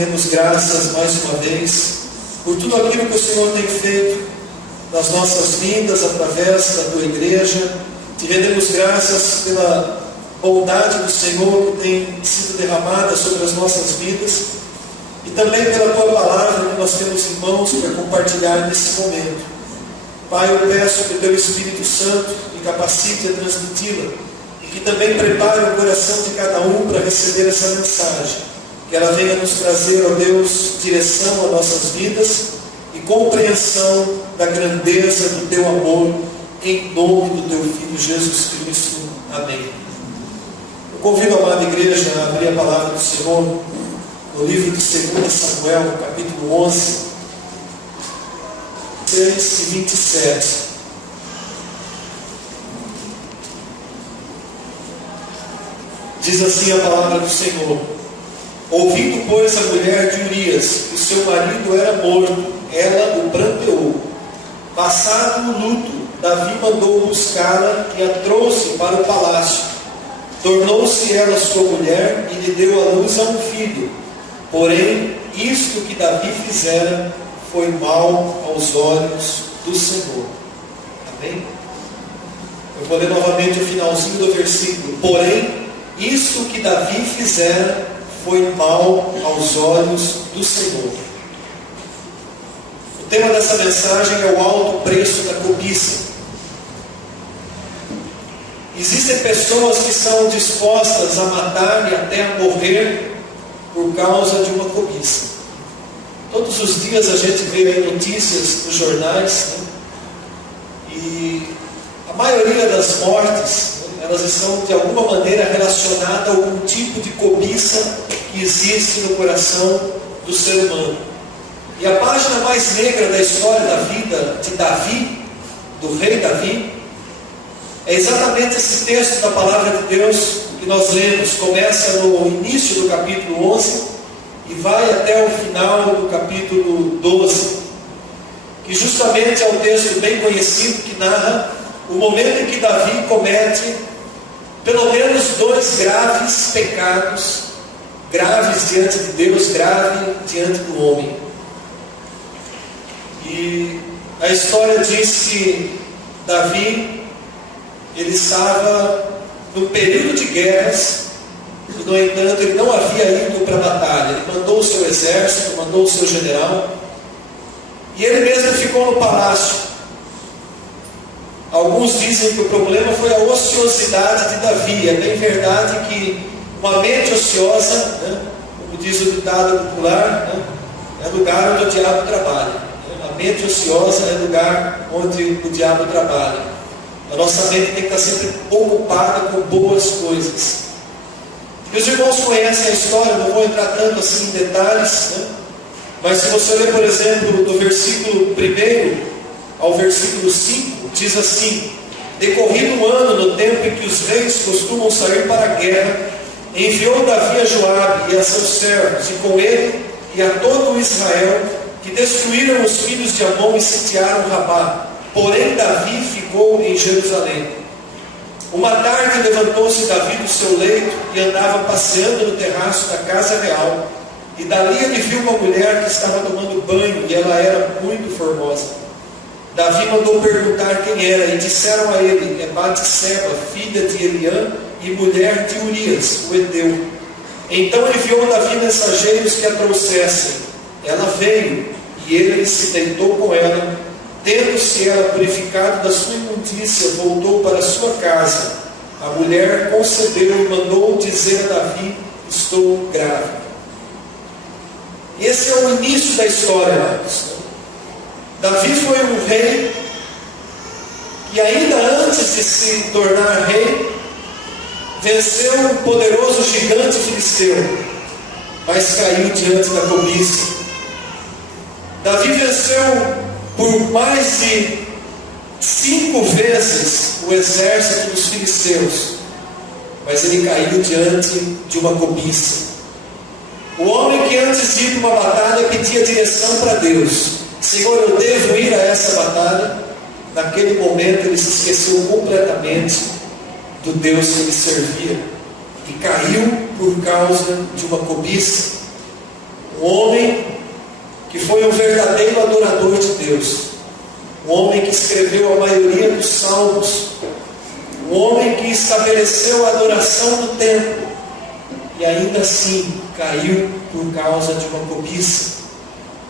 Demos graças mais uma vez por tudo aquilo que o Senhor tem feito nas nossas vidas, através da tua igreja. Te rendemos graças pela bondade do Senhor que tem sido derramada sobre as nossas vidas e também pela tua palavra que nós temos em mãos para compartilhar nesse momento. Pai, eu peço que o teu Espírito Santo me capacite a transmiti-la e que também prepare o coração de cada um para receber essa mensagem. Que ela venha nos trazer, ó Deus, direção às nossas vidas e compreensão da grandeza do Teu amor, em nome do Teu Filho Jesus Cristo. Amém. Eu convido a amada igreja a abrir a palavra do Senhor no livro de 2 Samuel, capítulo 11, 6 e 27. Diz assim a palavra do Senhor: ouvindo, pois, a mulher de Urias que seu marido era morto, ela o pranteou. Passado o luto, Davi mandou buscá-la e a trouxe para o palácio. Tornou-se ela sua mulher e lhe deu à luz a um filho. Porém, isto que Davi fizera foi mal aos olhos do Senhor. Amém? Eu vou ler novamente o finalzinho do versículo. Porém, isto que Davi fizera foi mal aos olhos do Senhor. O tema dessa mensagem é o alto preço da cobiça. Existem pessoas que são dispostas a matar e até a morrer por causa de uma cobiça. Todos os dias a gente vê aí notícias nos jornais, né? E a maioria das mortes, elas estão de alguma maneira relacionadas a algum tipo de cobiça que existe no coração do ser humano. E a página mais negra da história da vida de Davi, do rei Davi, é exatamente esse texto da palavra de Deus que nós lemos. Começa no início do capítulo 11 e vai até o final do capítulo 12, que justamente é um texto bem conhecido que narra o momento em que Davi comete pelo menos 2 graves pecados, graves diante de Deus, grave diante do homem. E a história diz que Davi, ele estava no período de guerras, e no entanto ele não havia ido para a batalha. Ele mandou o seu exército, mandou o seu general, e ele mesmo ficou no palácio. Alguns dizem que o problema foi a ociosidade de Davi. É bem verdade que uma mente ociosa, né, como diz o ditado popular, né, é lugar onde o diabo trabalha. A mente ociosa é lugar onde o diabo trabalha. A nossa mente tem que estar sempre ocupada com boas coisas. E os irmãos conhecem a história, não vou entrar tanto assim em detalhes, né, mas se você ler, por exemplo, do versículo 1 ao versículo 5, diz assim: decorrido um ano, no tempo em que os reis costumam sair para a guerra, enviou Davi a Joabe e a seus servos, e com ele e a todo o Israel, que destruíram os filhos de Amon e sitiaram Rabá. Porém Davi ficou em Jerusalém. Uma tarde levantou-se Davi do seu leito e andava passeando no terraço da casa real, e dali ele viu uma mulher que estava tomando banho, e ela era muito formosa. Davi mandou perguntar quem era, e disseram a ele: é Batseba, filha de Eliã e mulher de Urias, o heteu. Então enviou Davi mensageiros que a trouxessem. Ela veio, e ele se deitou com ela. Tendo-se ela purificado da sua imundícia, voltou para sua casa. A mulher concebeu e mandou dizer a Davi: estou grávida. Esse é o início da história, amados. Davi foi um rei que, ainda antes de se tornar rei, venceu um poderoso gigante filisteu, mas caiu diante da cobiça. Davi venceu por mais de 5 vezes o exército dos filisteus, mas ele caiu diante de uma cobiça. O homem que antes de ir para uma batalha pedia direção para Deus: Senhor, eu devo ir a essa batalha. Naquele momento ele se esqueceu completamente do Deus que ele servia e caiu por causa de uma cobiça. Um homem que foi um verdadeiro adorador de Deus. Um homem que escreveu a maioria dos salmos. Um homem que estabeleceu a adoração no templo. E ainda assim caiu por causa de uma cobiça.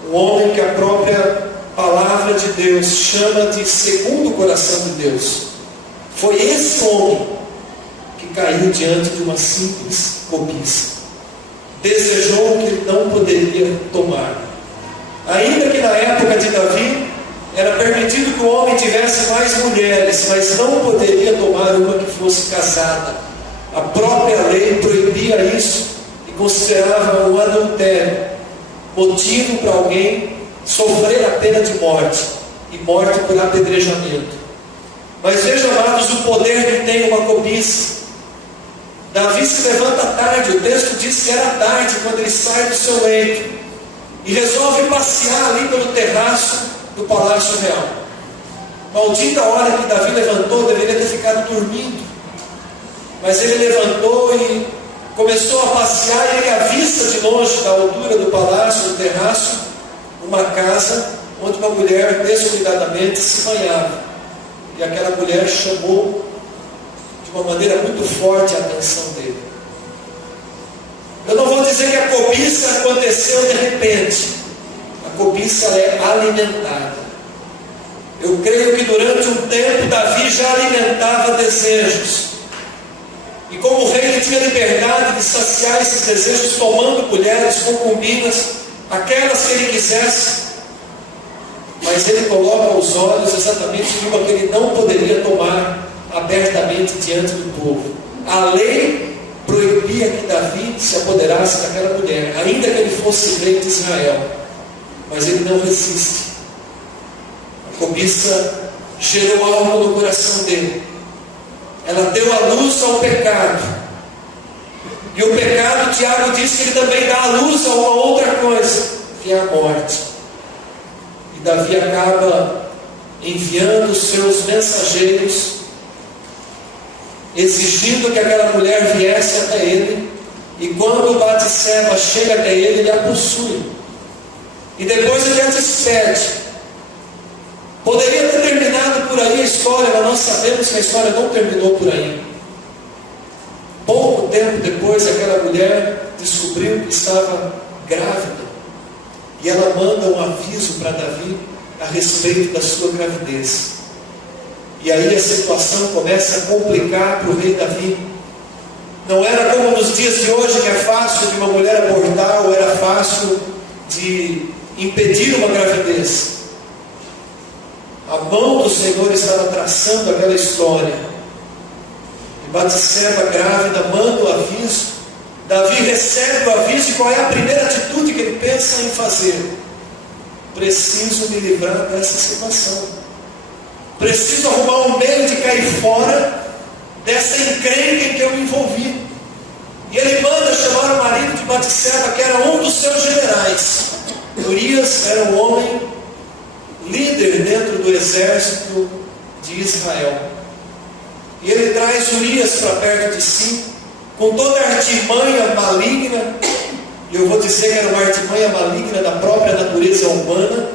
Um homem que a própria palavra de Deus chama de segundo o coração de Deus. Foi esse homem que caiu diante de uma simples cobiça. Desejou o que ele não poderia tomar. Ainda que na época de Davi era permitido que o homem tivesse mais mulheres, mas não poderia tomar uma que fosse casada. A própria lei proibia isso e considerava o adultério motivo para alguém sofrer a pena de morte, e morte por apedrejamento. Mas vejam, amados, o poder que tem uma cobiça. Davi se levanta tarde, o texto diz que era tarde quando ele sai do seu leito e resolve passear ali pelo terraço do palácio real. Maldita hora que Davi levantou, deveria ter ficado dormindo, mas ele levantou e começou a passear, e ele avista de longe, da altura do palácio, do terraço, uma casa onde uma mulher descuidadamente se banhava. E aquela mulher chamou de uma maneira muito forte a atenção dele. Eu não vou dizer que a cobiça aconteceu de repente. A cobiça é alimentada. Eu creio que durante um tempo Davi já alimentava desejos. E como rei ele tinha liberdade de saciar esses desejos tomando mulheres, concubinas, aquelas que ele quisesse. Mas ele coloca os olhos exatamente em uma que ele não poderia tomar abertamente diante do povo. A lei proibia que Davi se apoderasse daquela mulher, ainda que ele fosse rei de Israel. Mas ele não resiste. A cobiça gerou algo no coração dele. Ela deu a luz ao pecado. E o pecado, Tiago diz que ele também dá a luz a uma outra coisa, que é a morte. E Davi acaba enviando os seus mensageiros, exigindo que aquela mulher viesse até ele. E quando Batseba chega até ele, ele a possui. E depois ele a despede. Poderia ter terminado por aí a história, mas nós sabemos que a história não terminou por aí. Pouco tempo depois, aquela mulher descobriu que estava grávida. E ela manda um aviso para Davi a respeito da sua gravidez. E aí a situação começa a complicar para o rei Davi. Não era como nos dias de hoje, que é fácil de uma mulher abortar, ou era fácil de impedir uma gravidez. A mão do Senhor estava traçando aquela história. E Batseba grávida manda o aviso. Davi recebe o aviso, e qual é a primeira atitude que ele pensa em fazer? Preciso me livrar dessa situação. Preciso arrumar um meio de cair fora dessa encrenca em que eu me envolvi. E ele manda chamar o marido de Batseba, que era um dos seus generais. Urias era um homem líder dentro do exército de Israel. E ele traz Urias para perto de si, com toda a artimanha maligna. E eu vou dizer que era uma artimanha maligna da própria natureza humana.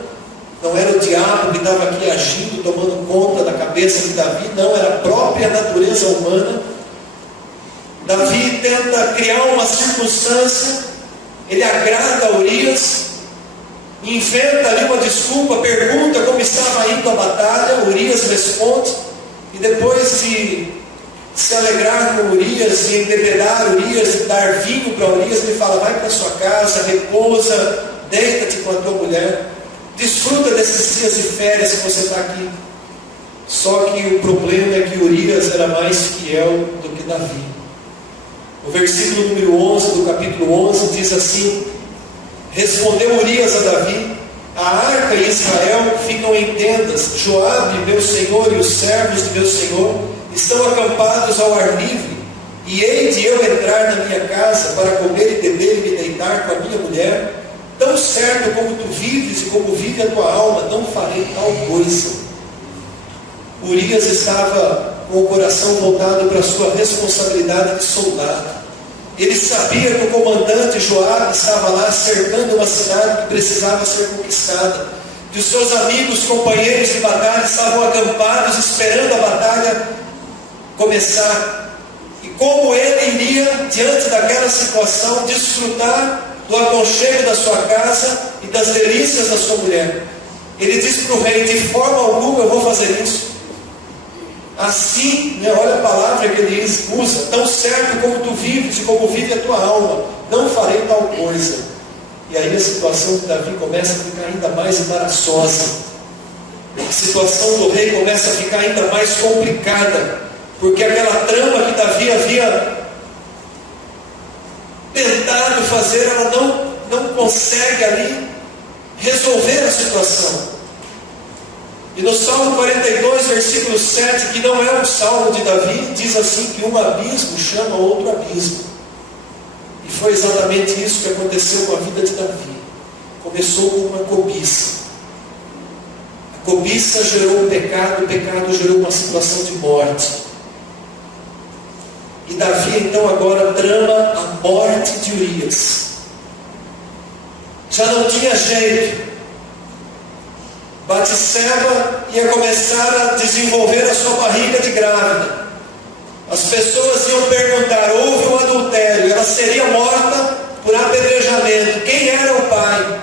Não era o diabo que estava aqui agindo, tomando conta da cabeça de Davi. Não, era a própria natureza humana. Davi tenta criar uma circunstância. Ele agrada a Urias, inventa ali uma desculpa, pergunta como estava indo a batalha. Urias responde, e depois de se alegrar com Urias, de embebedar Urias, de dar vinho para Urias, ele fala: vai para sua casa, repousa, deita-te com a tua mulher, desfruta desses dias de férias que você está aqui. Só que o problema é que Urias era mais fiel do que Davi. O versículo número 11 do capítulo 11 diz assim: respondeu Urias a Davi: a arca e Israel ficam em tendas, Joabe, meu senhor, e os servos de meu senhor estão acampados ao ar livre, e hei de eu entrar na minha casa para comer e beber e me deitar com a minha mulher? Tão certo como tu vives e como vive a tua alma, não farei tal coisa. Urias estava com o coração voltado para a sua responsabilidade de soldado. Ele sabia que o comandante Joabe estava lá cercando uma cidade que precisava ser conquistada, que os seus amigos, companheiros de batalha estavam acampados esperando a batalha começar, e como ele iria, diante daquela situação, desfrutar do aconchego da sua casa e das delícias da sua mulher. Ele disse para o rei: de forma alguma eu vou fazer isso. Assim, olha a palavra que ele usa: tão certo como tu vives e como vive a tua alma, não farei tal coisa. E aí a situação de Davi começa a ficar ainda mais embaraçosa. A situação do rei começa a ficar ainda mais complicada, porque aquela trama que Davi havia tentado fazer, ela não consegue ali resolver a situação. E no Salmo 42, versículo 7, que não é um salmo de Davi, diz assim que um abismo chama outro abismo. E foi exatamente isso que aconteceu com a vida de Davi. Começou com uma cobiça. A cobiça gerou um pecado, o pecado gerou uma situação de morte. E Davi então agora trama a morte de Urias. Já não tinha jeito. Batseba ia começar a desenvolver a sua barriga de grávida. As pessoas iam perguntar: houve um adultério, ela seria morta por apedrejamento. Quem era o pai?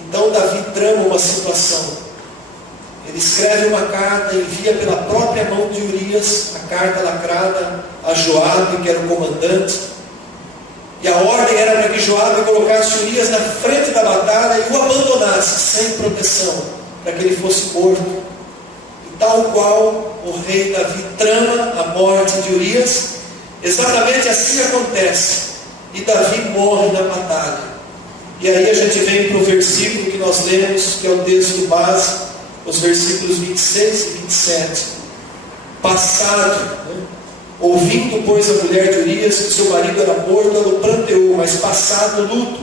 Então Davi trama uma situação. Ele escreve uma carta, envia pela própria mão de Urias, a carta lacrada a Joabe, que era o comandante. E a ordem era para que Joabe colocasse Urias na frente da batalha e o abandonasse sem proteção, para que ele fosse morto. E tal qual o rei Davi trama a morte de Urias, exatamente assim acontece. E Davi morre na batalha. E aí a gente vem para o versículo que nós lemos, que é o texto base, os versículos 26 e 27. Passado, ouvindo, pois, a mulher de Urias que seu marido era morto, ela o pranteou, mas passado o luto,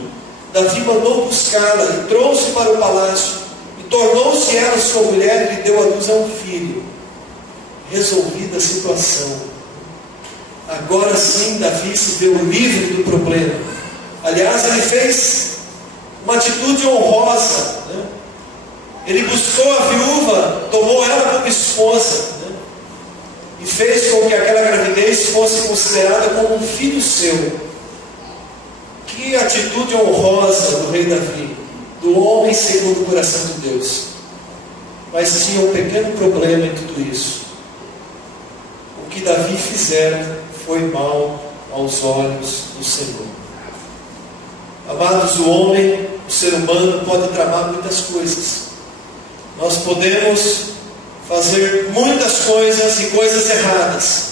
Davi mandou buscá-la e trouxe para o palácio, e tornou-se ela sua mulher e lhe deu à luz a um filho. Resolvida a situação, agora sim Davi se deu livre do problema. Aliás, ele fez uma atitude honrosa, Ele buscou a viúva, tomou ela como esposa, e fez com que aquela gravidez fosse considerada como um filho seu. Que atitude honrosa do rei Davi, do homem segundo o coração de Deus. Mas tinha um pequeno problema em tudo isso. O que Davi fizera foi mal aos olhos do Senhor. Amados, o homem, o ser humano, pode tramar muitas coisas. Nós podemos fazer muitas coisas e coisas erradas,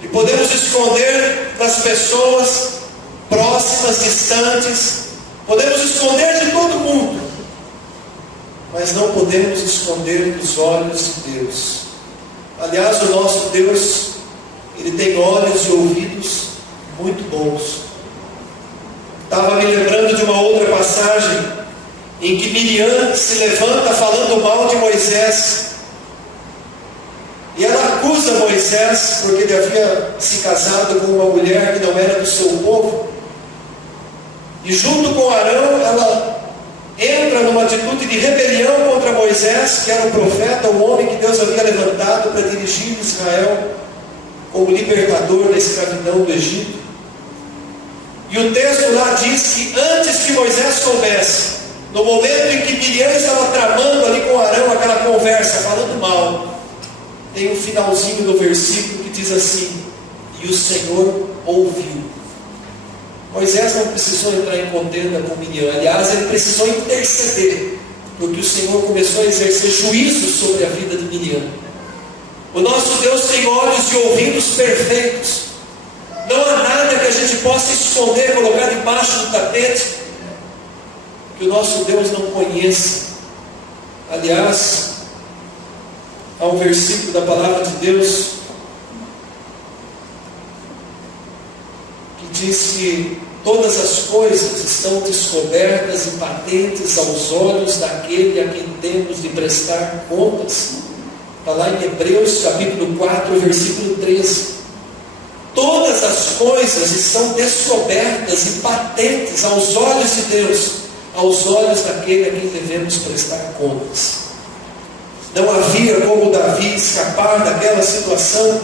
e podemos esconder das pessoas próximas, distantes, podemos esconder de todo mundo, mas não podemos esconder dos olhos de Deus. Aliás, o nosso Deus, Ele tem olhos e ouvidos muito bons. Estava me lembrando de uma outra passagem em que Miriam se levanta falando mal de Moisés. E ela acusa Moisés porque ele havia se casado com uma mulher que não era do seu povo. E junto com Arão, ela entra numa atitude de rebelião contra Moisés, que era o profeta, o homem que Deus havia levantado para dirigir Israel como libertador da escravidão do Egito. E o texto lá diz que antes que Moisés soubesse, no momento em que Miriam estava tramando ali com Arão aquela conversa, falando mal, tem um finalzinho do versículo que diz assim: e o Senhor ouviu. Moisés não precisou entrar em contenda com Miriam. Aliás, ele precisou interceder, porque o Senhor começou a exercer juízo sobre a vida de Miriam. O nosso Deus tem olhos e ouvidos perfeitos. Não há nada que a gente possa esconder, colocar debaixo do tapete, que o nosso Deus não conheça. Aliás, há um versículo da palavra de Deus que diz que todas as coisas estão descobertas e patentes aos olhos daquele a quem temos de prestar contas. Está lá em Hebreus capítulo 4, versículo 13. Todas as coisas estão descobertas e patentes aos olhos de Deus, aos olhos daquele a quem devemos prestar contas. Não havia como Davi escapar daquela situação.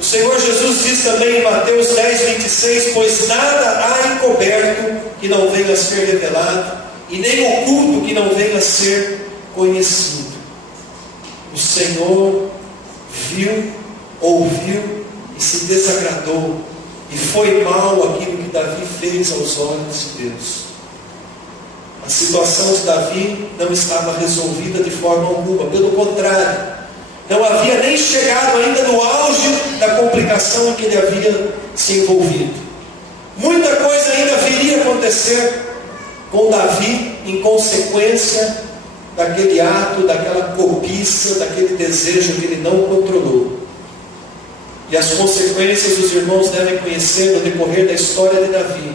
O Senhor Jesus diz também em Mateus 10:26: pois nada há encoberto que não venha a ser revelado, e nem oculto que não venha a ser conhecido. O Senhor viu, ouviu e se desagradou, e foi mal aquilo que Davi fez aos olhos de Deus. A situação de Davi não estava resolvida de forma alguma, pelo contrário, não havia nem chegado ainda no auge da complicação em que ele havia se envolvido. Muita coisa ainda viria a acontecer com Davi em consequência daquele ato, daquela cobiça, daquele desejo que ele não controlou. E as consequências os irmãos devem conhecer no decorrer da história de Davi.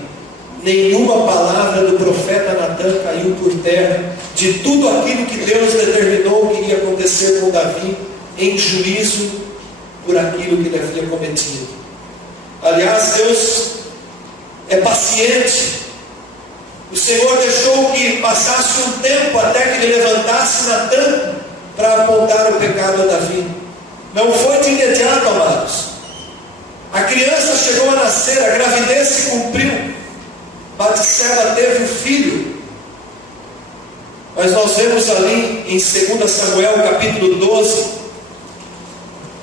Nenhuma palavra do profeta Natan caiu por terra de tudo aquilo que Deus determinou que iria acontecer com Davi em juízo por aquilo que ele havia cometido. Aliás, Deus é paciente. O Senhor deixou que passasse um tempo até que ele levantasse Natan para apontar o pecado a Davi. Não foi de imediato, amados. A criança chegou a nascer, a gravidez se cumpriu. Batseba teve um filho. Mas nós vemos ali em 2 Samuel capítulo 12,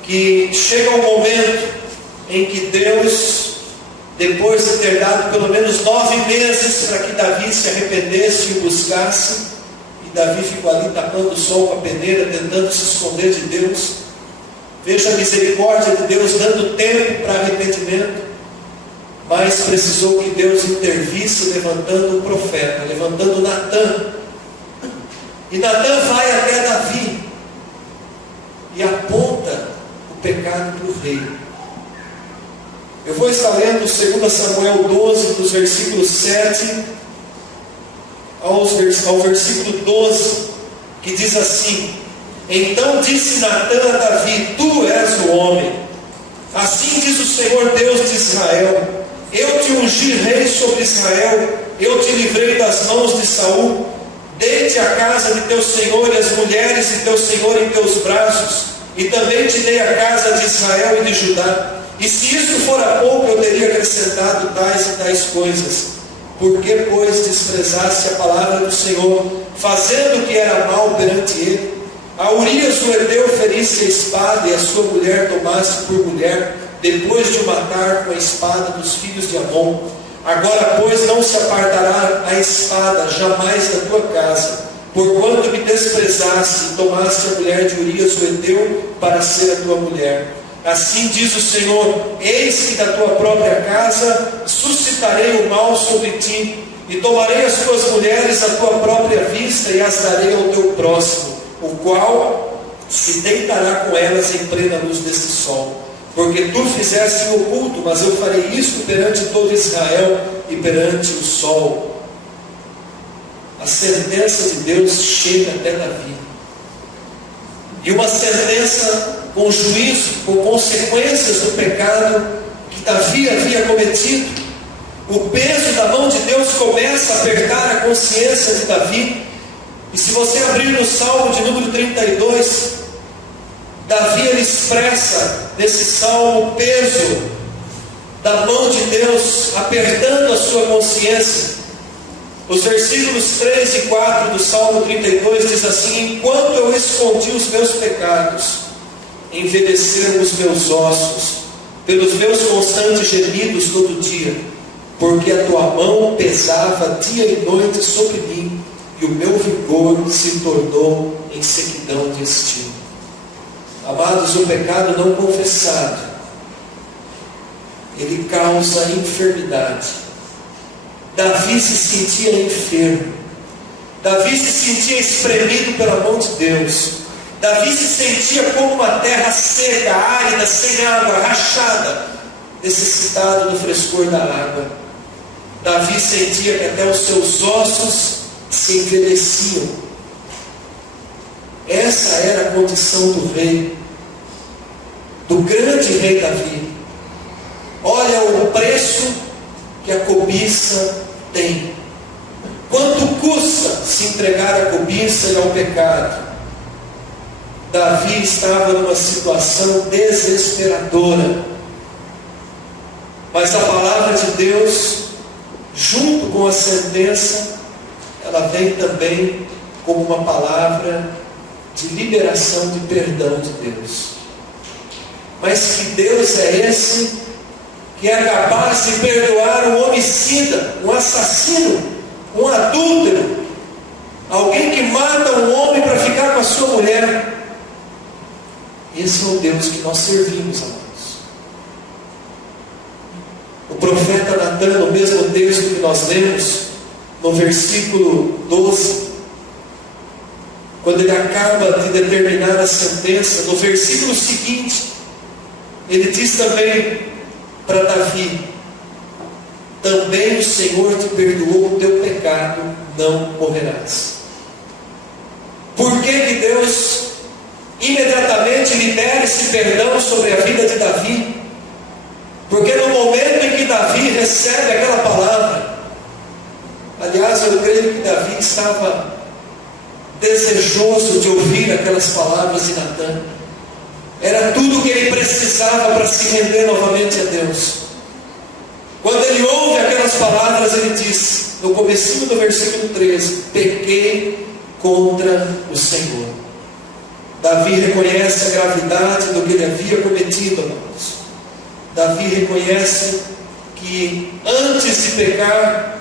que chega um momento em que Deus, depois de ter dado pelo menos 9 meses para que Davi se arrependesse e o buscasse, e Davi ficou ali tapando o sol com a peneira, tentando se esconder de Deus. Veja a misericórdia de Deus dando tempo para arrependimento. Mas precisou que Deus intervisse levantando um profeta, levantando Natan. E Natan vai até Davi e aponta o pecado para o rei. Eu vou estar lendo 2 Samuel 12, dos versículos 7 ao versículo 12, que diz assim: então disse Natan a Davi: tu és o homem. Assim diz o Senhor Deus de Israel: eu te ungi rei sobre Israel, eu te livrei das mãos de Saul, dei-te a casa de teu senhor e as mulheres de teu senhor em teus braços, e também te dei a casa de Israel e de Judá. E se isto fora pouco, eu teria acrescentado tais e tais coisas. Por que, pois, desprezaste a palavra do Senhor, fazendo o que era mal perante ele? A Urias o Heteu ferisse a espada, e a sua mulher tomaste por mulher, depois de o matar com a espada dos filhos de Amon. Agora, pois, não se apartará a espada jamais da tua casa, porquanto me desprezaste e tomaste a mulher de Urias o Heteu para ser a tua mulher. Assim diz o Senhor: eis que da tua própria casa suscitarei o mal sobre ti, e tomarei as tuas mulheres à tua própria vista, e as darei ao teu próximo, o qual se deitará com elas em plena luz deste sol. Porque tu fizeste o oculto, mas eu farei isto perante todo Israel e perante o sol. A sentença de Deus chega até Davi. E uma sentença com juízo, com consequências do pecado que Davi havia cometido. O peso da mão de Deus começa a apertar a consciência de Davi. E se você abrir no Salmo de número 32, Davi ele expressa nesse salmo o peso da mão de Deus apertando a sua consciência. Os versículos 3 e 4 do Salmo 32 diz assim: enquanto eu escondi os meus pecados, envelheceram os meus ossos, pelos meus constantes gemidos todo dia, porque a tua mão pesava dia e noite sobre mim, e o meu vigor se tornou em sequidão de estio. Amados, o pecado não confessado, ele causa enfermidade. Davi se sentia enfermo. Davi se sentia espremido pela mão de Deus. Davi se sentia como uma terra seca, árida, sem água, rachada, necessitado do frescor da água. Davi sentia que até os seus ossos se envelheciam. Essa era a condição do rei, do grande rei Davi. olha o preço que a cobiça tem. Quanto custa se entregar à cobiça e ao pecado? Davi estava numa situação desesperadora. Mas a palavra de Deus, junto com a sentença, ela vem também como uma palavra de liberação, de perdão de Deus. Mas que Deus é esse que é capaz de perdoar um homicida, um assassino, um adúltero, alguém que mata um homem para ficar com a sua mulher? Esse é o Deus que nós servimos, amados. O profeta Natan, no mesmo texto que nós lemos, no versículo 12, quando ele acaba de determinar a sentença, no versículo seguinte, ele diz também para Davi: também o Senhor te perdoou o teu pecado, não morrerás. Por que que Deus imediatamente libera esse perdão sobre a vida de Davi? Porque no momento em que Davi recebe aquela palavra, aliás, eu creio que Davi estava desejoso de ouvir aquelas palavras de Natan. Era tudo o que ele precisava para se render novamente a Deus. Quando ele ouve aquelas palavras, ele diz, no comecinho do versículo 13: pequei contra o Senhor. Davi reconhece a gravidade do que ele havia cometido, amados. Davi reconhece que antes de pecar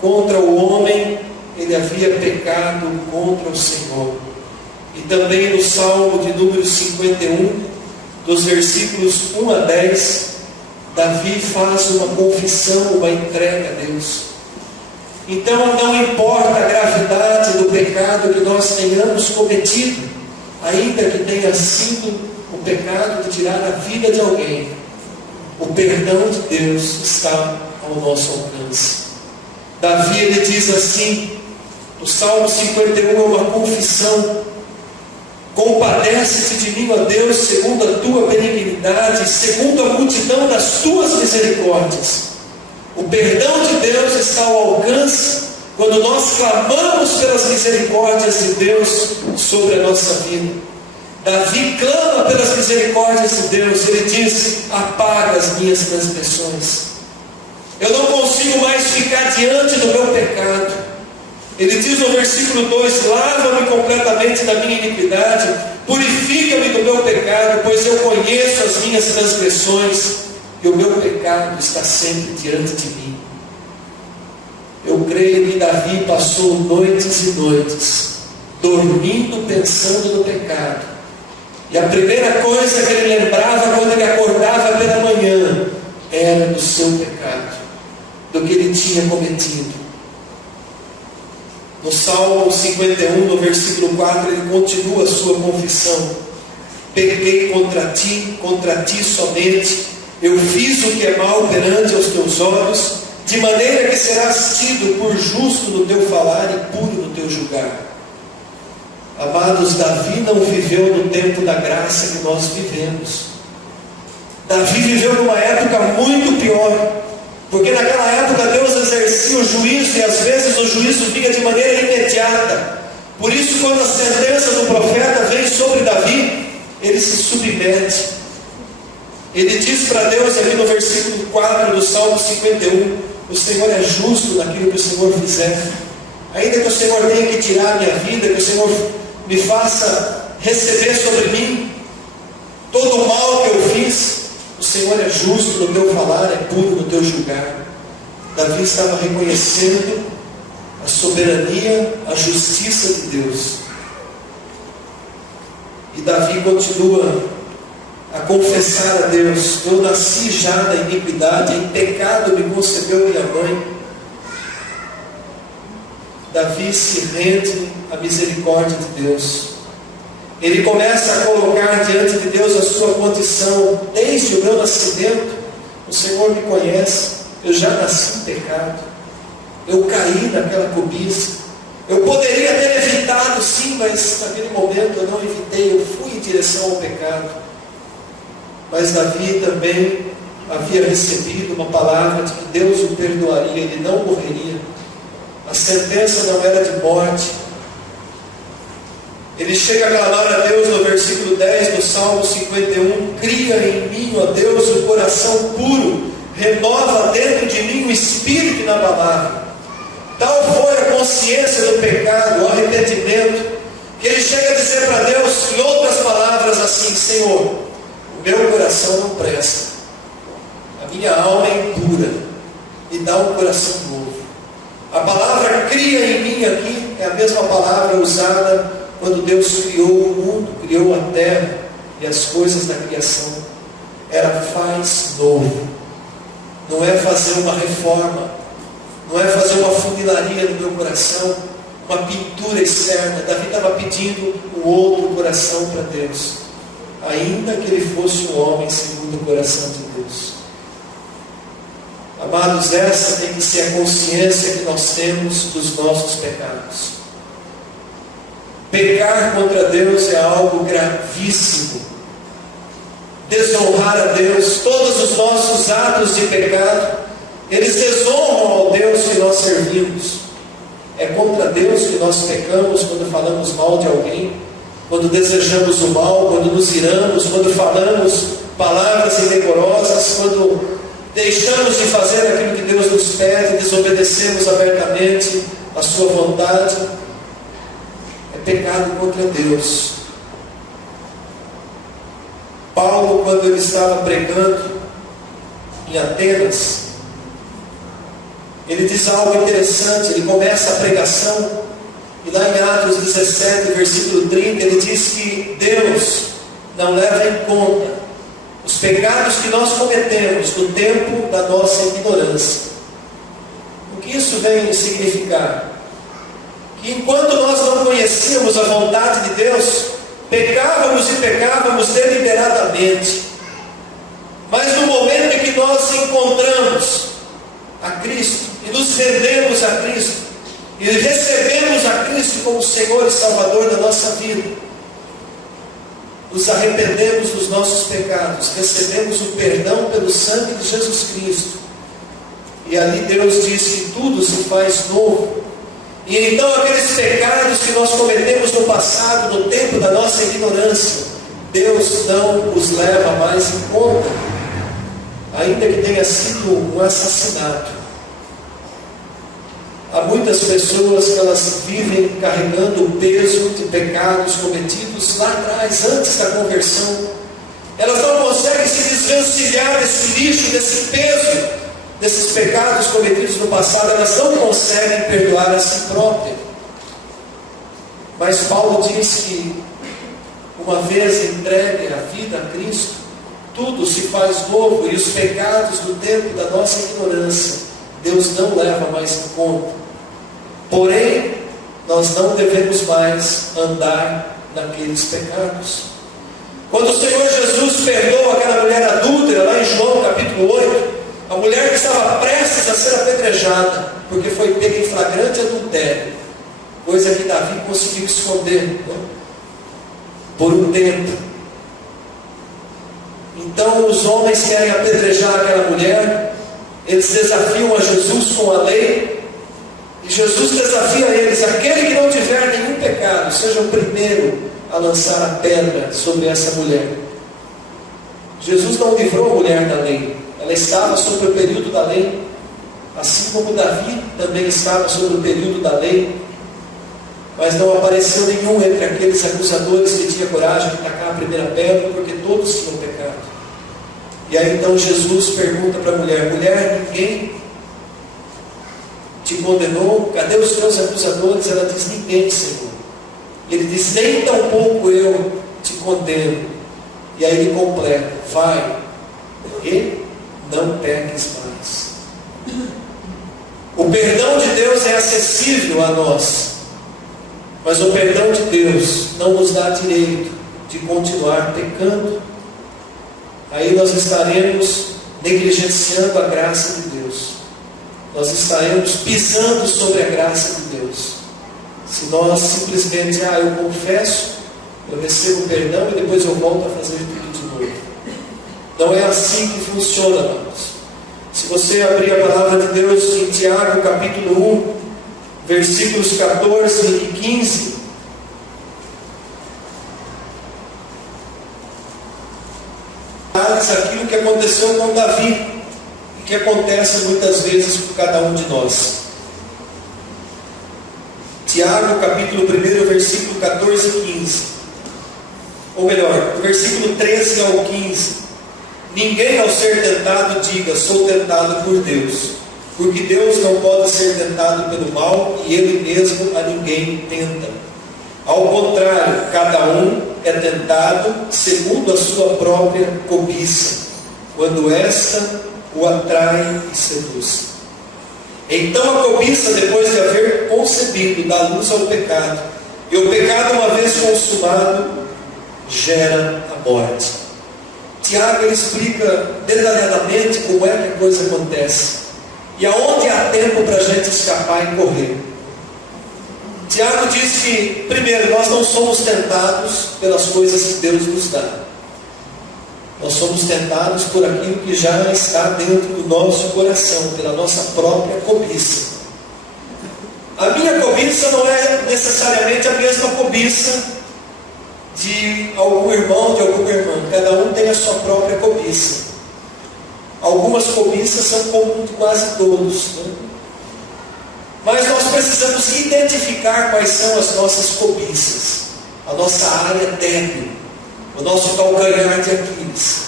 contra o homem, ele havia pecado contra o Senhor. E também no Salmo de número 51, dos versículos 1 a 10, Davi faz uma confissão, uma entrega a Deus. Então não importa a gravidade do pecado que nós tenhamos cometido, ainda que tenha sido o pecado de tirar a vida de alguém, o perdão de Deus está ao nosso alcance. Davi, ele diz assim, o Salmo 51 é uma confissão: compadece-te de mim, ó Deus, segundo a tua benignidade, segundo a multidão das tuas misericórdias. O perdão de Deus está ao alcance quando nós clamamos pelas misericórdias de Deus sobre a nossa vida. Davi clama pelas misericórdias de Deus. Ele diz: apaga as minhas transgressões. Eu não consigo mais ficar diante do meu pecado. Ele diz no versículo 2: lava-me completamente da minha iniquidade, purifica-me do meu pecado, pois eu conheço as minhas transgressões, e o meu pecado está sempre diante de mim. Eu creio que Davi passou noites e noites dormindo, pensando no pecado. E a primeira coisa que ele lembrava quando ele acordava pela manhã era do seu pecado, do que ele tinha cometido. No Salmo 51, no versículo 4, ele continua a sua confissão: pequei contra ti somente, eu fiz o que é mal perante aos teus olhos, de maneira que serás tido por justo no teu falar e puro no teu julgar. Amados, Davi não viveu no tempo da graça que nós vivemos. Davi viveu numa época muito pior, porque naquela época Deus exercia o juízo, e às vezes o juízo vinha de maneira imediata. Por isso, quando a sentença do profeta vem sobre Davi, ele se submete. Ele diz para Deus ali no versículo 4 do Salmo 51: o Senhor é justo naquilo que o Senhor fizer. Ainda que o Senhor tenha que tirar a minha vida, que o Senhor me faça receber sobre mim todo o mal que eu fiz, o Senhor é justo no teu falar, é puro no teu julgar. Davi estava reconhecendo a soberania, a justiça de Deus. E Davi continua a confessar a Deus: eu nasci já na iniquidade, em pecado me concebeu minha mãe. Davi se rende à misericórdia de Deus. Ele começa a colocar diante de Deus a sua condição. Desde o meu nascimento, o Senhor me conhece. Eu já nasci em pecado. Eu caí naquela cobiça. Eu poderia ter evitado, sim, mas naquele momento eu não evitei. Eu fui em direção ao pecado. Mas Davi também havia recebido uma palavra de que Deus o perdoaria, ele não morreria. A sentença não era de morte. Ele chega a clamar a Deus no versículo 10 do Salmo 51, cria em mim, ó Deus, o coração puro, renova dentro de mim o espírito inabalável. Tal foi a consciência do pecado, o arrependimento, que ele chega a dizer para Deus, em outras palavras assim, Senhor, o meu coração não presta, a minha alma é impura, me dá um coração novo. A palavra cria em mim aqui é a mesma palavra usada quando Deus criou o mundo, criou a terra e as coisas da criação. Era faz novo. Não é fazer uma reforma, não é fazer uma funilaria no meu coração, uma pintura externa. Davi estava pedindo um outro coração para Deus, ainda que ele fosse um homem segundo o coração de Deus. Amados, essa tem que ser a consciência que nós temos dos nossos pecados. Pecar contra Deus é algo gravíssimo. Desonrar a Deus, todos os nossos atos de pecado, eles desonram ao Deus que nós servimos. É contra Deus que nós pecamos quando falamos mal de alguém, quando desejamos o mal, quando nos iramos, quando falamos palavras indecorosas, quando deixamos de fazer aquilo que Deus nos pede, desobedecemos abertamente a sua vontade. É pecado contra Deus. Paulo, quando ele estava pregando em Atenas, ele diz algo interessante. Ele começa a pregação e lá em Atos 17, versículo 30, ele diz que Deus não leva em conta os pecados que nós cometemos no tempo da nossa ignorância. O que isso vem significar? Que enquanto nós não conhecíamos a vontade de Deus, pecávamos e pecávamos deliberadamente. Mas no momento em que nós encontramos a Cristo e nos rendemos a Cristo e recebemos a Cristo como Senhor e Salvador da nossa vida, nos arrependemos dos nossos pecados, recebemos o perdão pelo sangue de Jesus Cristo, e ali Deus diz que tudo se faz novo. E então aqueles pecados que nós cometemos no passado, no tempo da nossa ignorância, Deus não os leva mais em conta, ainda que tenha sido um assassinato. Há muitas pessoas que elas vivem carregando o peso de pecados cometidos lá atrás, antes da conversão. Elas não conseguem se desvencilhar desse lixo, desse peso, desses pecados cometidos no passado. Elas não conseguem perdoar a si próprias. Mas Paulo diz que, uma vez entregue a vida a Cristo, tudo se faz novo, e os pecados do tempo da nossa ignorância, Deus não leva mais em conta. Porém, nós não devemos mais andar naqueles pecados. Quando o Senhor Jesus perdoa aquela mulher adúltera, lá em João capítulo 8, a mulher que estava prestes a ser apedrejada, porque foi pega em flagrante adultério, coisa que Davi conseguiu esconder, por um tempo. Então os homens querem apedrejar aquela mulher, eles desafiam a Jesus com a lei, e Jesus desafia eles: aquele que não tiver nenhum pecado, seja o primeiro a lançar a pedra sobre essa mulher. Jesus não livrou a mulher da lei, ela estava sob o período da lei, assim como Davi também estava sob o período da lei, mas não apareceu nenhum entre aqueles acusadores que tinha coragem de tacar a primeira pedra, porque todos tinham pecado. E aí então Jesus pergunta para a mulher: mulher, ninguém te condenou? Cadê os teus acusadores? Ela diz: ninguém, Senhor. Ele diz: nem tampouco eu te condeno. E aí ele completa: vai e não peques mais. O perdão de Deus é acessível a nós, mas o perdão de Deus não nos dá direito de continuar pecando. Aí nós estaremos negligenciando a graça de Deus, nós estaremos pisando sobre a graça de Deus, se nós simplesmente: eu confesso, eu recebo perdão e depois eu volto a fazer tudo de novo. Não é assim que funciona, amados. Se você abrir a palavra de Deus em Tiago, capítulo 1, versículos 14 e 15, aquilo que aconteceu com Davi e que acontece muitas vezes com cada um de nós. Tiago, capítulo 1, versículo 14 e 15. Ou melhor, do versículo 13 ao 15. Ninguém ao ser tentado diga, sou tentado por Deus, porque Deus não pode ser tentado pelo mal e Ele mesmo a ninguém tenta. Ao contrário, cada um é tentado segundo a sua própria cobiça, quando esta o atrai e seduz. Então a cobiça, depois de haver concebido, dá luz ao pecado, e o pecado, uma vez consumado, gera a morte. Tiago ele explica detalhadamente como é que a coisa acontece e aonde há tempo para a gente escapar e correr. Tiago diz que, primeiro, nós não somos tentados pelas coisas que Deus nos dá. Nós somos tentados por aquilo que já está dentro do nosso coração, pela nossa própria cobiça. A minha cobiça não é necessariamente a mesma cobiça de algum irmão, de alguma irmã. Cada um tem a sua própria cobiça. Algumas cobiças são comuns de quase todos, né? Mas nós precisamos identificar quais são as nossas cobiças, a nossa área débil, o nosso calcanhar de Aquiles.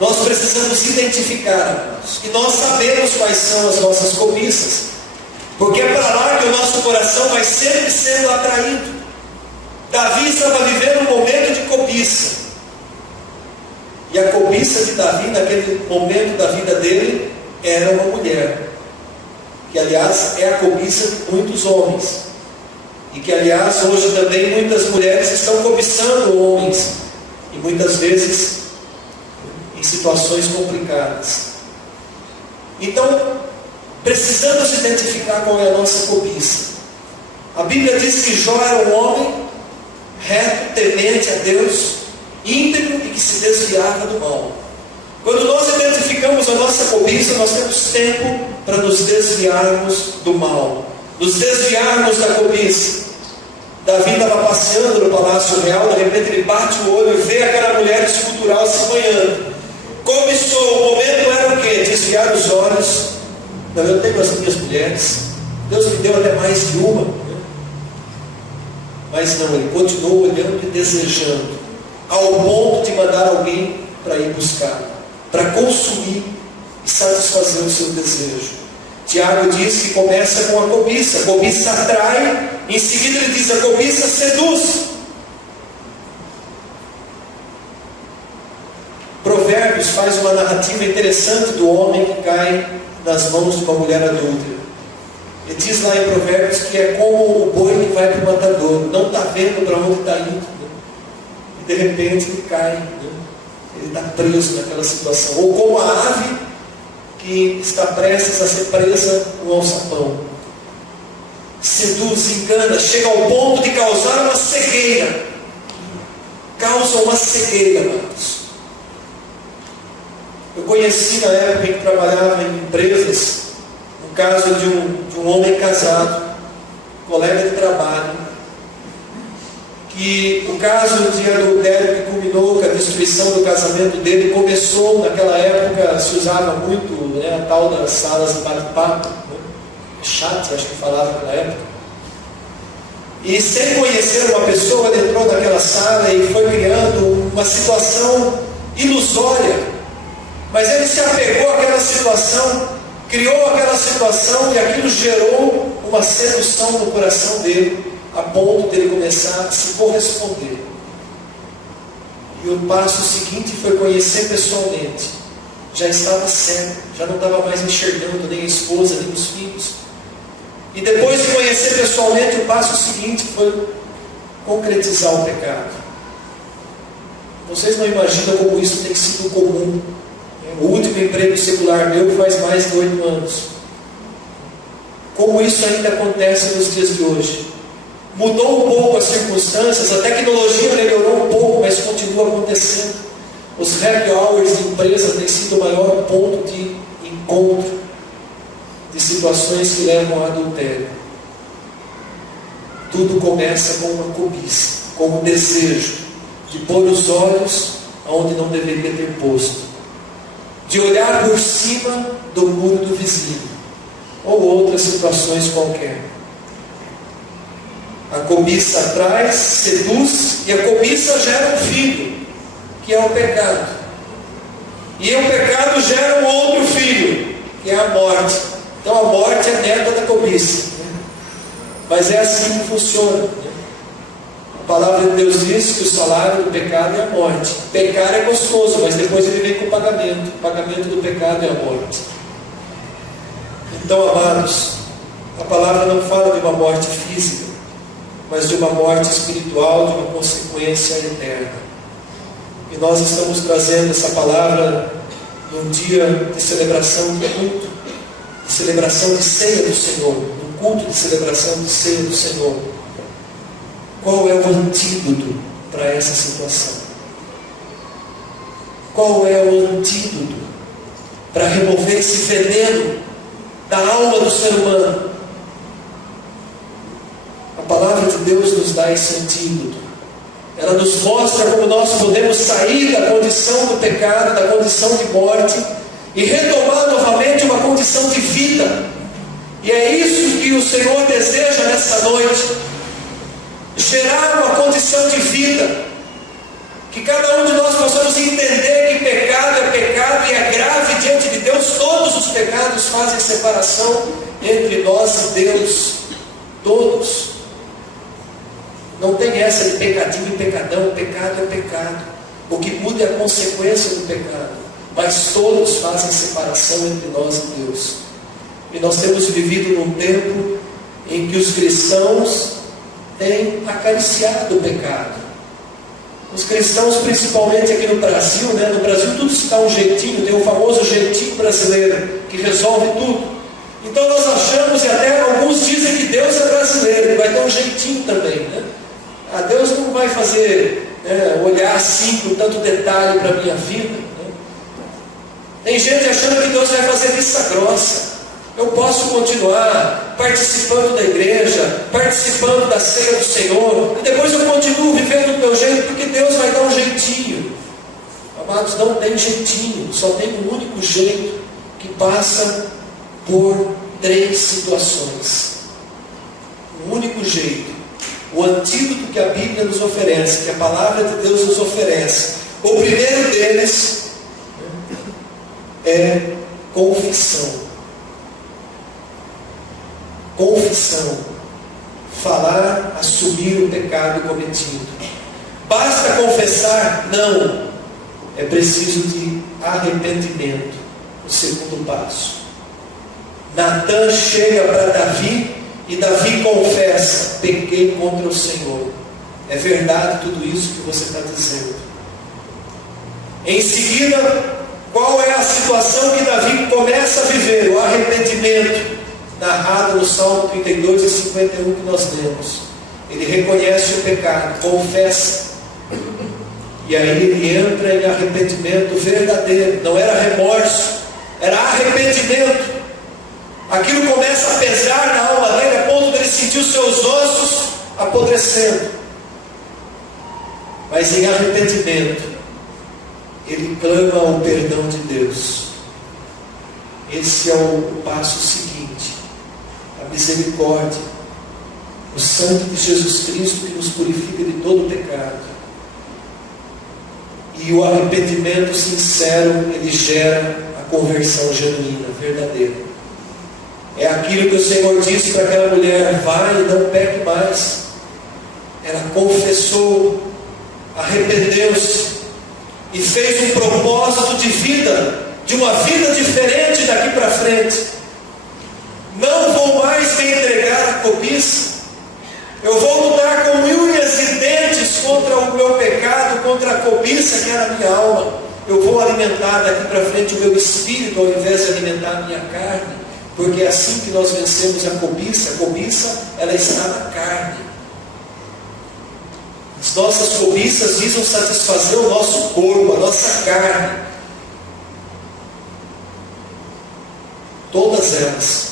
Nós precisamos identificar, irmãos, e nós sabemos quais são as nossas cobiças, porque é para lá que o nosso coração vai sempre sendo atraído. Davi estava vivendo um momento de cobiça, e a cobiça de Davi, naquele momento da vida dele, era uma mulher, que aliás é a cobiça de muitos homens, e que aliás hoje também muitas mulheres estão cobiçando homens, e muitas vezes em situações complicadas. Então precisamos identificar qual é a nossa cobiça. A Bíblia diz que Jó era um homem reto, temente a Deus, íntegro e que se desviava do mal. Quando nós identificamos a nossa cobiça, nós temos tempo para nos desviarmos do mal, nos desviarmos da cobiça. Davi estava passeando no palácio real, de repente ele bate o olho e vê aquela mulher escultural se banhando. Cobiçou, o momento era o quê? Desviar os olhos. Não, eu tenho as minhas mulheres, Deus me deu até mais de uma. Mas não, ele continuou olhando e desejando, ao ponto de mandar alguém para ir buscar, para consumir e satisfazer o seu desejo. Tiago diz que começa com a cobiça atrai, em seguida ele diz, a cobiça seduz. Provérbios faz uma narrativa interessante do homem que cai nas mãos de uma mulher adúltera. Ele diz lá em Provérbios que é como o boi que vai para o matador, não está vendo para onde está indo, né? E de repente ele cai, né? Ele está preso naquela situação. Ou como a ave que está prestes a ser presa no alçapão. Seduz, engana, chega ao ponto de causar uma cegueira. Causa uma cegueira, amados. Eu conheci na época em que trabalhava em empresas, um caso de um homem casado, colega de trabalho, que o caso de adultério que culminou com a destruição do casamento dele começou, naquela época se usava muito, né, a tal das salas de bate-papo, né? Chat, acho que falava naquela época. E sem conhecer uma pessoa, ele entrou naquela sala e foi criando uma situação ilusória. Mas ele se apegou àquela situação, criou aquela situação e aquilo gerou uma sedução no coração dele, a ponto de ele começar a se corresponder. E o passo seguinte foi conhecer pessoalmente. Já estava cego, já não estava mais enxergando nem a esposa, nem os filhos. E depois de conhecer pessoalmente, o passo seguinte foi concretizar o pecado. Vocês não imaginam como isso tem sido comum. O último emprego secular meu faz mais de 8 anos. Como isso ainda acontece nos dias de hoje. Mudou um pouco as circunstâncias, a tecnologia melhorou um pouco, mas continua acontecendo. Os happy hours empresa tem sido o maior ponto de encontro de situações que levam ao adultério. Tudo começa com uma cobiça, com um desejo de pôr os olhos onde não deveria ter posto, de olhar por cima do muro do vizinho, ou outras situações qualquer. A cobiça atrai, seduz, e a cobiça gera um filho, que é o pecado. E o pecado gera um outro filho, que é a morte. Então a morte é neta da cobiça. Mas é assim que funciona. A palavra de Deus diz que o salário do pecado é a morte. Pecar é gostoso, mas depois ele vem com o pagamento. O pagamento do pecado é a morte. Então, amados, a palavra não fala de uma morte física, mas de uma morte espiritual, de uma consequência eterna. E nós estamos trazendo essa palavra num dia de celebração de culto, de celebração de ceia do Senhor, num culto de celebração de ceia do Senhor. Qual é o antídoto para essa situação? Qual é o antídoto para remover esse veneno da alma do ser humano? A palavra de Deus nos dá esse antídoto. Ela nos mostra como nós podemos sair da condição do pecado, da condição de morte, e retomar novamente uma condição de vida. E é isso que o Senhor deseja nessa noite. Gerar uma condição de vida. Que cada um de nós possamos entender que pecado é pecado e é grave diante de Deus. Todos os pecados fazem separação entre nós e Deus. Todos. Não tem essa de pecadinho e pecadão. Pecado é pecado. O que muda é a consequência do pecado. Mas todos fazem separação entre nós e Deus. E nós temos vivido num tempo em que os cristãos têm acariciado o pecado. Os cristãos, principalmente aqui no Brasil, no Brasil tudo se dá um jeitinho, tem o famoso jeitinho brasileiro, que resolve tudo. Então nós achamos, e até alguns dizem que Deus é brasileiro, ele vai ter um jeitinho também. Deus não vai fazer olhar assim com tanto detalhe para a minha vida. Tem gente achando que Deus vai fazer vista grossa. Eu posso continuar participando da igreja, participando da ceia do Senhor, e depois eu continuo vivendo do meu jeito, porque Deus vai dar um jeitinho. Amados, não tem jeitinho, só tem um único jeito, que passa por 3 situações. Um único jeito. O antídoto que a Bíblia nos oferece, que a palavra de Deus nos oferece. O primeiro deles é confissão. Confissão. Falar, assumir o pecado cometido. Basta confessar? Não. É preciso de arrependimento. O segundo passo. Natan chega para Davi e Davi confessa: pequei contra o Senhor. É verdade tudo isso que você está dizendo. Em seguida, qual é a situação que Davi começa a viver? O arrependimento, narrado no Salmo 32 e 51 que nós lemos. Ele reconhece o pecado, confessa, e aí ele entra em arrependimento verdadeiro. Não era remorso, era arrependimento. Aquilo começa a pesar na alma dele, a ponto de ele sentir os seus ossos apodrecendo. Mas em arrependimento, ele clama o perdão de Deus. Esse é o passo seguinte. A misericórdia, o sangue de Jesus Cristo que nos purifica de todo pecado. E o arrependimento sincero, ele gera a conversão genuína, verdadeira. É aquilo que o Senhor disse para aquela mulher: vai e não peque mais. Ela confessou, arrependeu-se e fez um propósito de vida, de uma vida diferente daqui para frente. Não vou mais me entregar à cobiça. Eu vou lutar com unhas e dentes contra o meu pecado, contra a cobiça que era a minha alma. Eu vou alimentar daqui para frente o meu espírito ao invés de alimentar a minha carne. Porque é assim que nós vencemos a cobiça. A cobiça, ela está na carne. As nossas cobiças visam satisfazer o nosso corpo, a nossa carne. todas elas.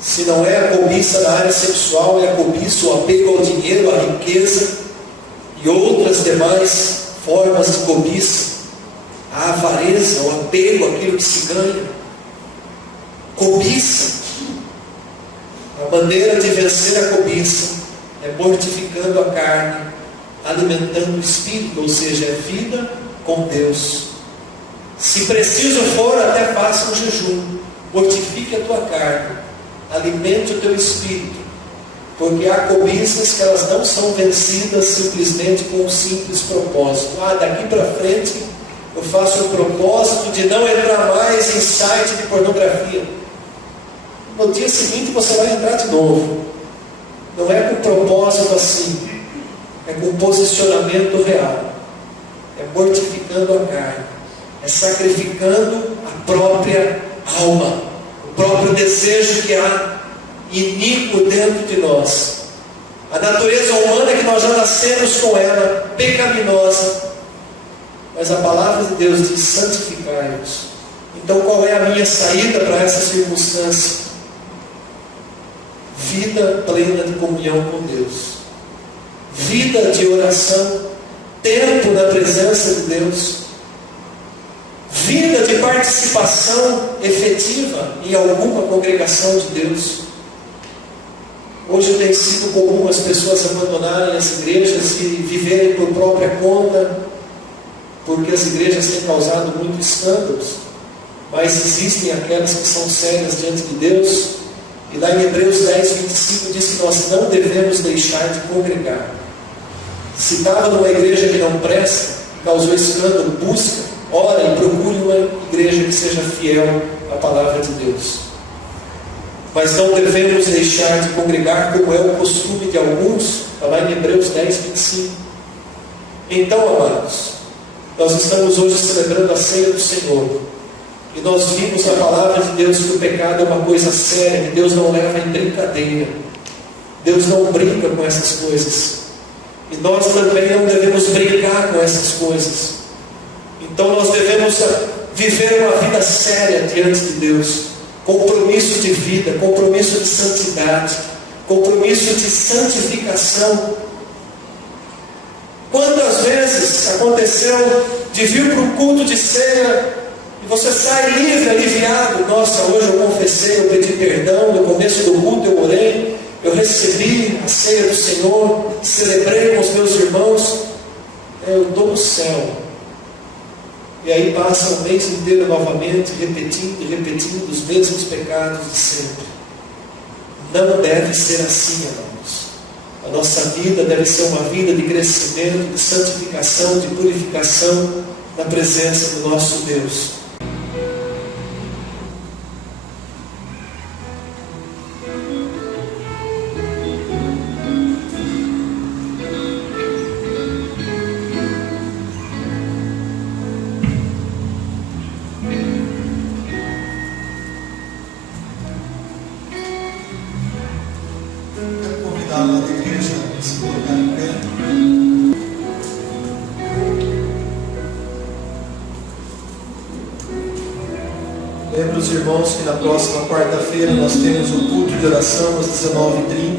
Se não é a cobiça na área sexual, é a cobiça, o apego ao dinheiro, à riqueza e outras demais formas de cobiça, a avareza, o apego àquilo que se ganha. Cobiça. A maneira de vencer a cobiça é mortificando a carne, alimentando o espírito, ou seja, é vida com Deus. Se preciso for, até faça um jejum, mortifique a tua carne, alimente o teu espírito, porque há cobiças que elas não são vencidas simplesmente com um simples propósito. Daqui para frente eu faço o propósito de não entrar mais em site de pornografia. No dia seguinte você vai entrar de novo. Não é com propósito assim, é com posicionamento real, é mortificando a carne, é sacrificando a própria alma, o próprio desejo que há iníquo dentro de nós, a natureza humana que nós já nascemos com ela, pecaminosa, mas a palavra de Deus diz: santificai-vos. Então qual é a minha saída para essa circunstância? Vida plena de comunhão com Deus, vida de oração, tempo na presença de Deus, vida de participação efetiva em alguma congregação de Deus. Hoje tem sido comum as pessoas abandonarem as igrejas e viverem por própria conta, porque as igrejas têm causado muitos escândalos, mas existem aquelas que são sérias diante de Deus. E lá em Hebreus 10, 25 diz que nós não devemos deixar de congregar. Se estava numa igreja que não presta, causou escândalo, busca, ora e procure uma igreja que seja fiel à palavra de Deus. Mas não devemos deixar de congregar, como é o costume de alguns. Está lá em Hebreus 10, 25. Então, amados, nós estamos hoje celebrando a ceia do Senhor. E nós vimos na palavra de Deus que o pecado é uma coisa séria, que Deus não leva em brincadeira. Deus não brinca com essas coisas. E nós também não devemos brincar com essas coisas. Então nós devemos viver uma vida séria diante de Deus. Compromisso de vida, compromisso de santidade, compromisso de santificação. Quantas vezes aconteceu de vir para o culto de ceia e você sai livre, aliviado? Nossa, hoje eu confessei, eu pedi perdão, no começo do culto eu orei, eu recebi a ceia do Senhor, celebrei com os meus irmãos, eu estou no céu. E aí passa o mês inteiro novamente, repetindo e repetindo os mesmos pecados de sempre. Não deve ser assim, amados. A nossa vida deve ser uma vida de crescimento, de santificação, de purificação na presença do nosso Deus. Lembro os irmãos que na próxima quarta-feira nós temos um culto de oração às 19h30.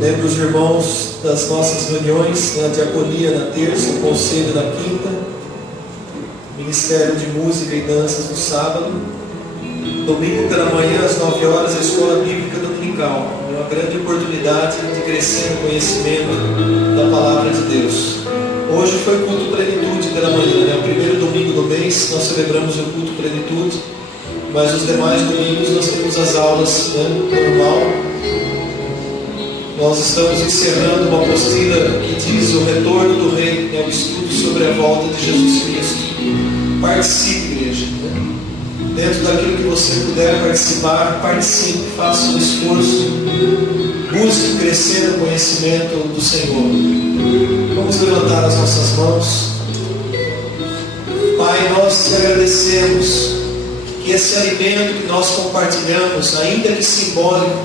Lembro os irmãos das nossas reuniões na diaconia na terça, o conselho na quinta, ministério de música e danças no sábado. Domingo pela manhã às 9 horas a escola bíblica dominical. É uma grande oportunidade de crescer no conhecimento da palavra de Deus. Hoje foi o culto plenitude pela manhã, né? O primeiro domingo do mês nós celebramos o culto plenitude, mas os demais domingos nós temos as aulas, né, normal. Nós estamos encerrando uma apostila que diz o retorno do rei, é um estudo sobre a volta de Jesus Cristo. Participe, igreja, né? Dentro daquilo que você puder participar, participe, faça um esforço, busque crescer no conhecimento do Senhor. Vamos levantar as nossas mãos. Pai, nós te agradecemos que esse alimento que nós compartilhamos, ainda que simbólico,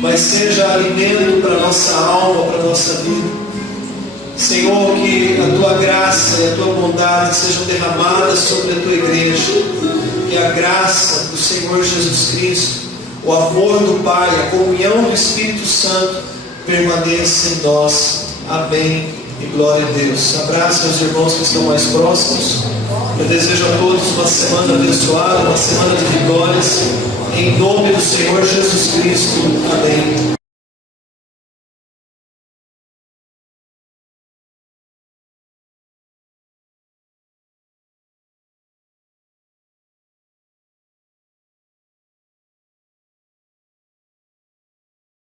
mas seja alimento para a nossa alma, para a nossa vida. Senhor, que a tua graça e a tua bondade sejam derramadas sobre a tua igreja, que a graça do Senhor Jesus Cristo, o amor do Pai, a comunhão do Espírito Santo permaneça em nós. Amém e glória a Deus. Abraço aos irmãos que estão mais próximos. Eu desejo a todos uma semana abençoada, uma semana de vitórias, em nome do Senhor Jesus Cristo. Amém.